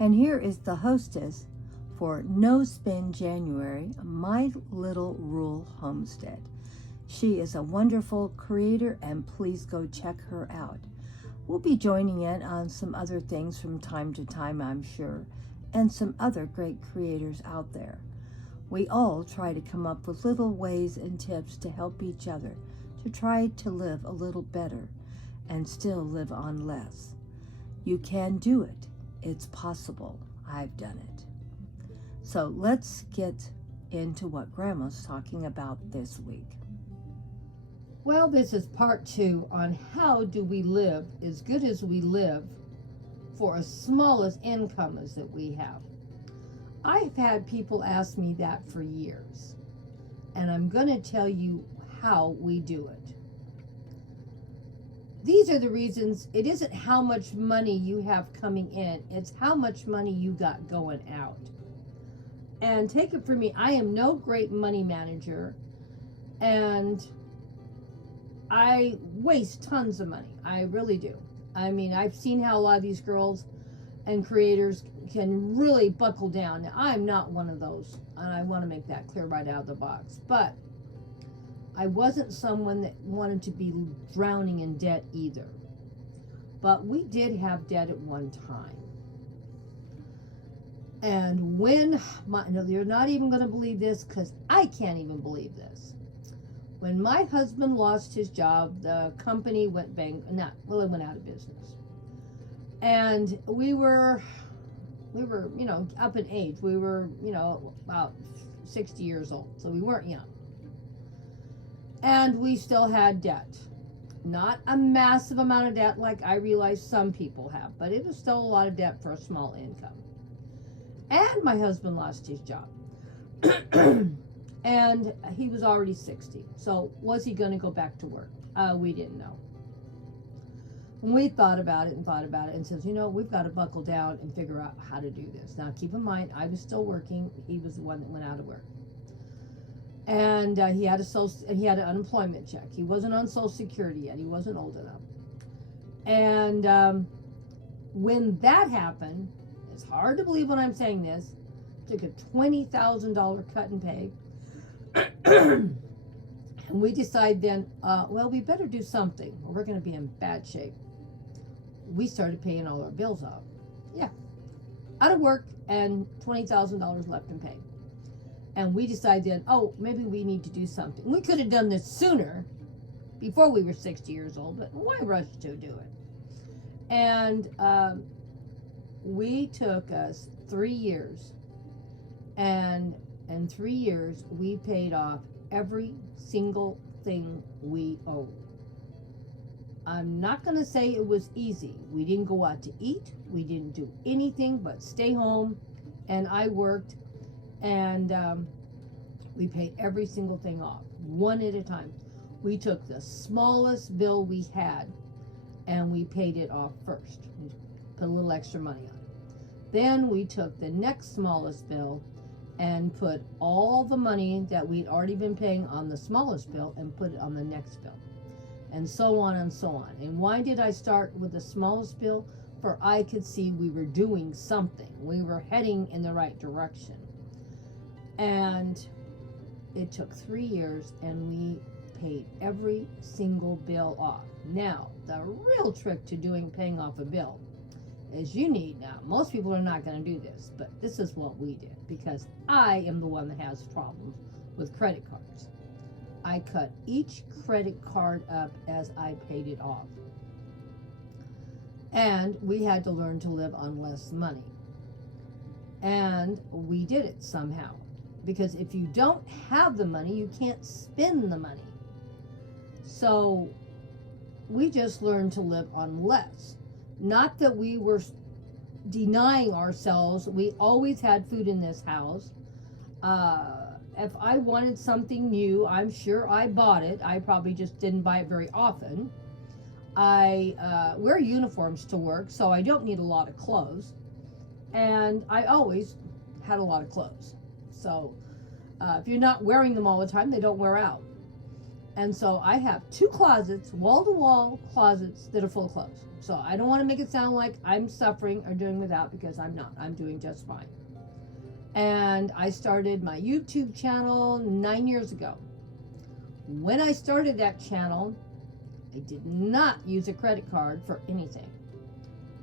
And here is the hostess for No Spin January, My Little Rural Homestead. She is a wonderful creator, and please go check her out. We'll be joining in on some other things from time to time, I'm sure, and some other great creators out there. We all try to come up with little ways and tips to help each other to try to live a little better and still live on less. You can do it. It's possible. I've done it. So let's get into what Grandma's talking about this week. Well, this is part 2 on how do we live as good as we live for as small as income as that we have. I've had people ask me that for years, and I'm going to tell you how we do it. These are the reasons. It isn't how much money you have coming in, it's how much money you got going out. And take it from me, I am no great money manager, and I waste tons of money. I really do. I mean, I've seen how a lot of these girls and creators can really buckle down. Now, I'm not one of those, and I want to make that clear right out of the box. But I wasn't someone that wanted to be drowning in debt either. But we did have debt at one time. And when, no, you're not even going to believe this, because I can't even believe this. When my husband lost his job, the company went it went out of business. And we were, up in age. We were, about 60 years old. So we weren't young. And we still had debt. Not a massive amount of debt like I realize some people have, but it was still a lot of debt for a small income. And my husband lost his job. And he was already 60. So was he going to go back to work? We didn't know. And we thought about it and says, we've got to buckle down and figure out how to do this. Now, keep in mind, I was still working. He was the one that went out of work. And he had an unemployment check. He wasn't on Social Security yet. He wasn't old enough. And when that happened, it's hard to believe when I'm saying this, took a $20,000 cut in pay. And we decide then, we better do something or we're going to be in bad shape. We started paying all our bills off. Yeah. Out of work and $20,000 left in pay. And we decided then, maybe we need to do something. We could have done this sooner, before we were 60 years old, but why rush to do it? And we took us 3 years. And in 3 years, we paid off every single thing we owed. I'm not going to say it was easy. We didn't go out to eat. We didn't do anything but stay home. And I worked. And we paid every single thing off, one at a time. We took the smallest bill we had, and we paid it off first. We put a little extra money on it. Then we took the next smallest bill and put all the money that we'd already been paying on the smallest bill and put it on the next bill. And so on and so on. And why did I start with the smallest bill? For I could see we were doing something. We were heading in the right direction. And it took 3 years, and we paid every single bill off. Now, the real trick to paying off a bill is now, most people are not going to do this, but this is what we did, because I am the one that has problems with credit cards. I cut each credit card up as I paid it off. And we had to learn to live on less money. And we did it somehow. Because if you don't have the money, you can't spend the money. So we just learned to live on less. Not that we were denying ourselves. We always had food in this house. If I wanted something new, I'm sure I bought it. I probably just didn't buy it very often. I wear uniforms to work, so I don't need a lot of clothes. And I always had a lot of clothes. So if you're not wearing them all the time, they don't wear out. And so I have 2 closets, wall-to-wall closets that are full of clothes. So I don't want to make it sound like I'm suffering or doing without, because I'm not. I'm doing just fine. And I started my YouTube channel 9 years ago. When I started that channel, I did not use a credit card for anything.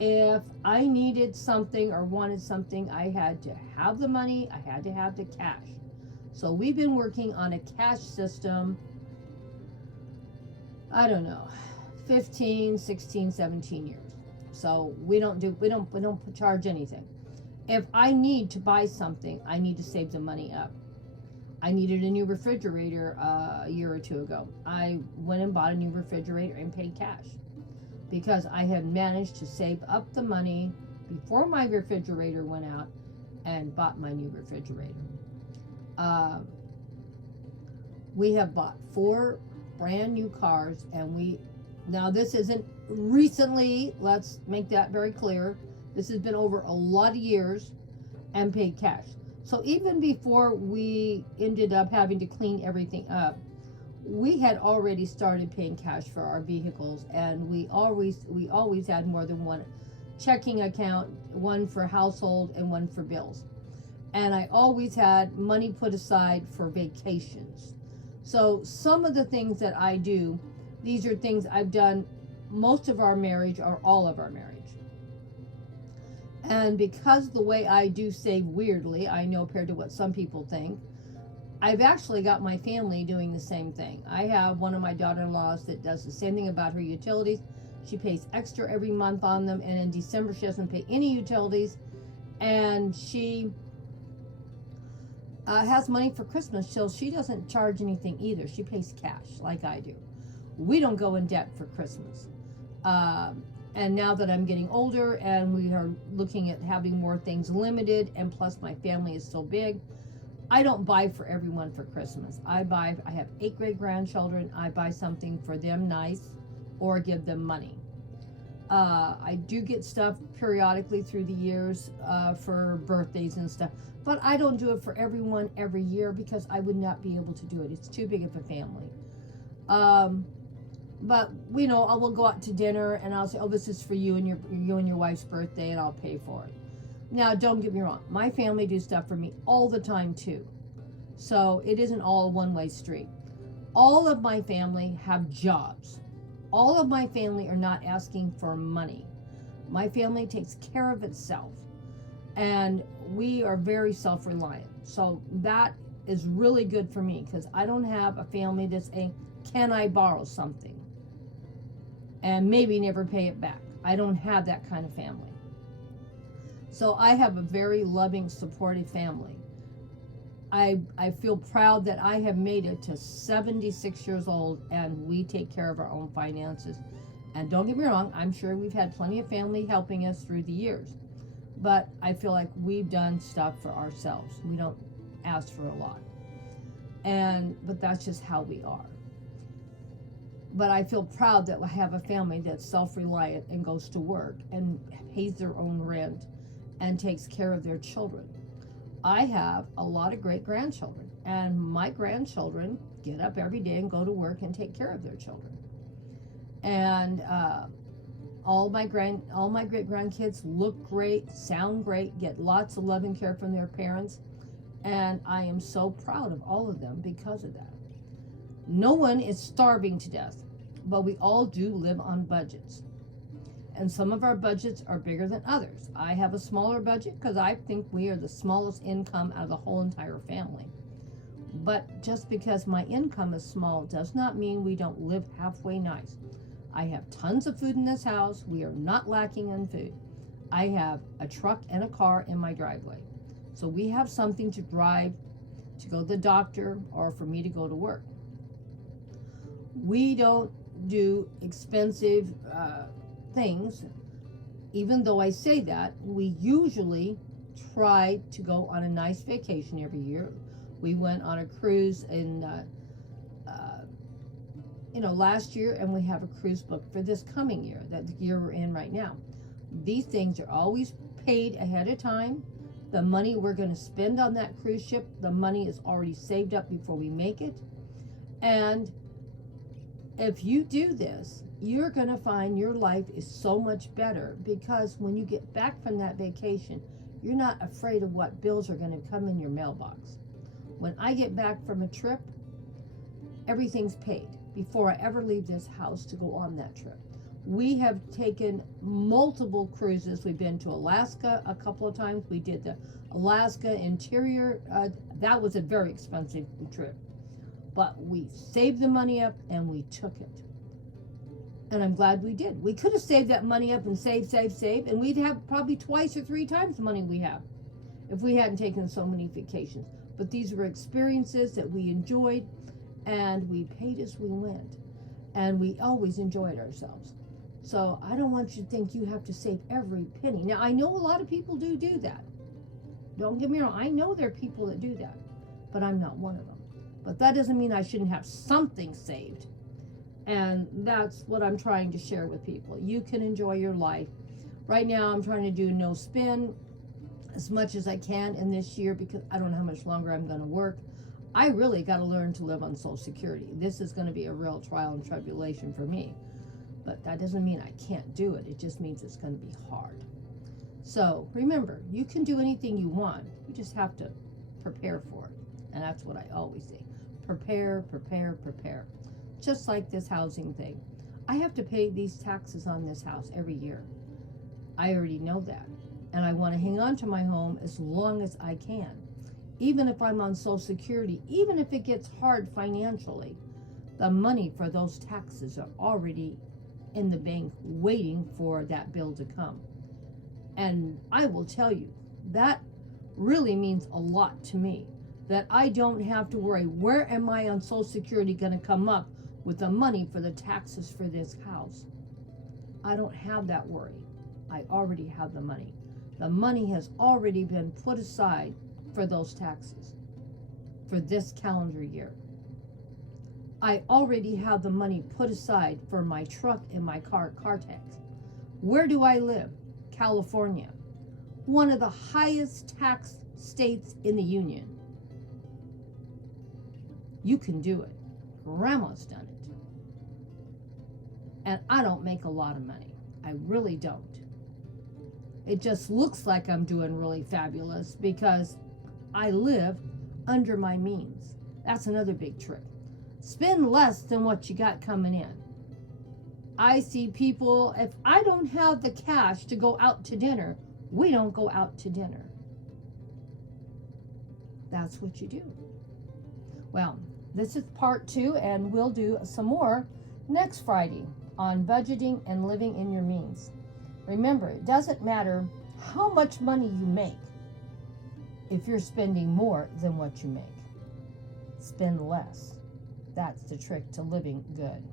If I needed something or wanted something, I had to have the money, I had to have the cash. So we've been working on a cash system, I don't know, 15, 16, 17 years. So we don't charge anything. If I need to buy something, I need to save the money up. I needed a new refrigerator a year or 2 ago. I went and bought a new refrigerator and paid cash, because I had managed to save up the money before my refrigerator went out and bought my new refrigerator. We have bought 4 brand new cars, and now this isn't recently, let's make that very clear. This has been over a lot of years, and paid cash. So even before we ended up having to clean everything up, we had already started paying cash for our vehicles, and we always had more than one checking account, one for household and one for bills. And I always had money put aside for vacations. So some of the things that I do, these are things I've done most of our marriage or all of our marriage. And because the way I do save weirdly, I know compared to what some people think, I've actually got my family doing the same thing. I have one of my daughter-in-laws that does the same thing about her utilities. She pays extra every month on them, and in December she doesn't pay any utilities. And she has money for Christmas, so she doesn't charge anything either. She pays cash like I do. We don't go in debt for Christmas. And now that I'm getting older and we are looking at having more things limited, and plus my family is so big, I don't buy for everyone for Christmas. I have 8 great-grandchildren. I buy something for them nice or give them money. I do get stuff periodically through the years for birthdays and stuff, but I don't do it for everyone every year, because I would not be able to do it. It's too big of a family. But I will go out to dinner and I'll say, "Oh, this is for you and your wife's birthday," and I'll pay for it. Now, don't get me wrong. My family do stuff for me all the time too, so it isn't all a one-way street. All of my family have jobs. All of my family are not asking for money. My family takes care of itself, and we are very self-reliant. So that is really good for me, because I don't have a family that's saying, "Can I borrow something?" and maybe never pay it back. I don't have that kind of family. So I have a very loving, supportive family. I feel proud that I have made it to 76 years old, and we take care of our own finances. And don't get me wrong, I'm sure we've had plenty of family helping us through the years. But I feel like we've done stuff for ourselves. We don't ask for a lot. But that's just how we are. But I feel proud that I have a family that's self-reliant and goes to work and pays their own rent and takes care of their children. I have a lot of great-grandchildren, and my grandchildren get up every day and go to work and take care of their children. And all my great-grandkids look great, sound great, get lots of love and care from their parents, and I am so proud of all of them because of that. No one is starving to death, but we all do live on budgets. And some of our budgets are bigger than others. I have a smaller budget because I think we are the smallest income out of the whole entire family. But just because my income is small does not mean we don't live halfway nice. I have tons of food in this house. We are not lacking in food. I have a truck and a car in my driveway. So we have something to drive to go to the doctor or for me to go to work. We don't do expensive things. Even though I say that, we usually try to go on a nice vacation every year. We went on a cruise in last year, and we have a cruise booked for this coming year, that the year we're in right now. These things are always paid ahead of time. The money we're going to spend on that cruise ship, the money is already saved up before we make it. And if you do this, you're going to find your life is so much better, because when you get back from that vacation, you're not afraid of what bills are going to come in your mailbox. When I get back from a trip, everything's paid before I ever leave this house to go on that trip. We have taken multiple cruises. We've been to Alaska a couple of times. We did the Alaska interior. That was a very expensive trip. But we saved the money up and we took it. And I'm glad we did. We could have saved that money up and saved, and we'd have probably 2 or 3 times the money we have if we hadn't taken so many vacations. But these were experiences that we enjoyed, and we paid as we went. And we always enjoyed ourselves. So I don't want you to think you have to save every penny. Now, I know a lot of people do that. Don't get me wrong. I know there are people that do that. But I'm not one of them. But that doesn't mean I shouldn't have something saved. And that's what I'm trying to share with people. You can enjoy your life. Right now, I'm trying to do no spin as much as I can in this year, because I don't know how much longer I'm going to work. I really got to learn to live on Social Security. This is going to be a real trial and tribulation for me. But that doesn't mean I can't do it. It just means it's going to be hard. So remember, you can do anything you want. You just have to prepare for it. And that's what I always say. Prepare, prepare, prepare. Just like this housing thing. I have to pay these taxes on this house every year. I already know that. And I want to hang on to my home as long as I can. Even if I'm on Social Security, even if it gets hard financially, the money for those taxes are already in the bank waiting for that bill to come. And I will tell you, that really means a lot to me. That I don't have to worry, where am I on Social Security going to come up with the money for the taxes for this house? I don't have that worry. I already have the money. The money has already been put aside for those taxes for this calendar year. I already have the money put aside for my truck and my car tax. Where do I live? California. One of the highest tax states in the union. You can do it. Grandma's done it. And I don't make a lot of money. I really don't. It just looks like I'm doing really fabulous because I live under my means. That's another big trick. Spend less than what you got coming in. I see people, if I don't have the cash to go out to dinner, we don't go out to dinner. That's what you do. Well, this is part 2, and we'll do some more next Friday on budgeting and living in your means. Remember, it doesn't matter how much money you make if you're spending more than what you make. Spend less. That's the trick to living good.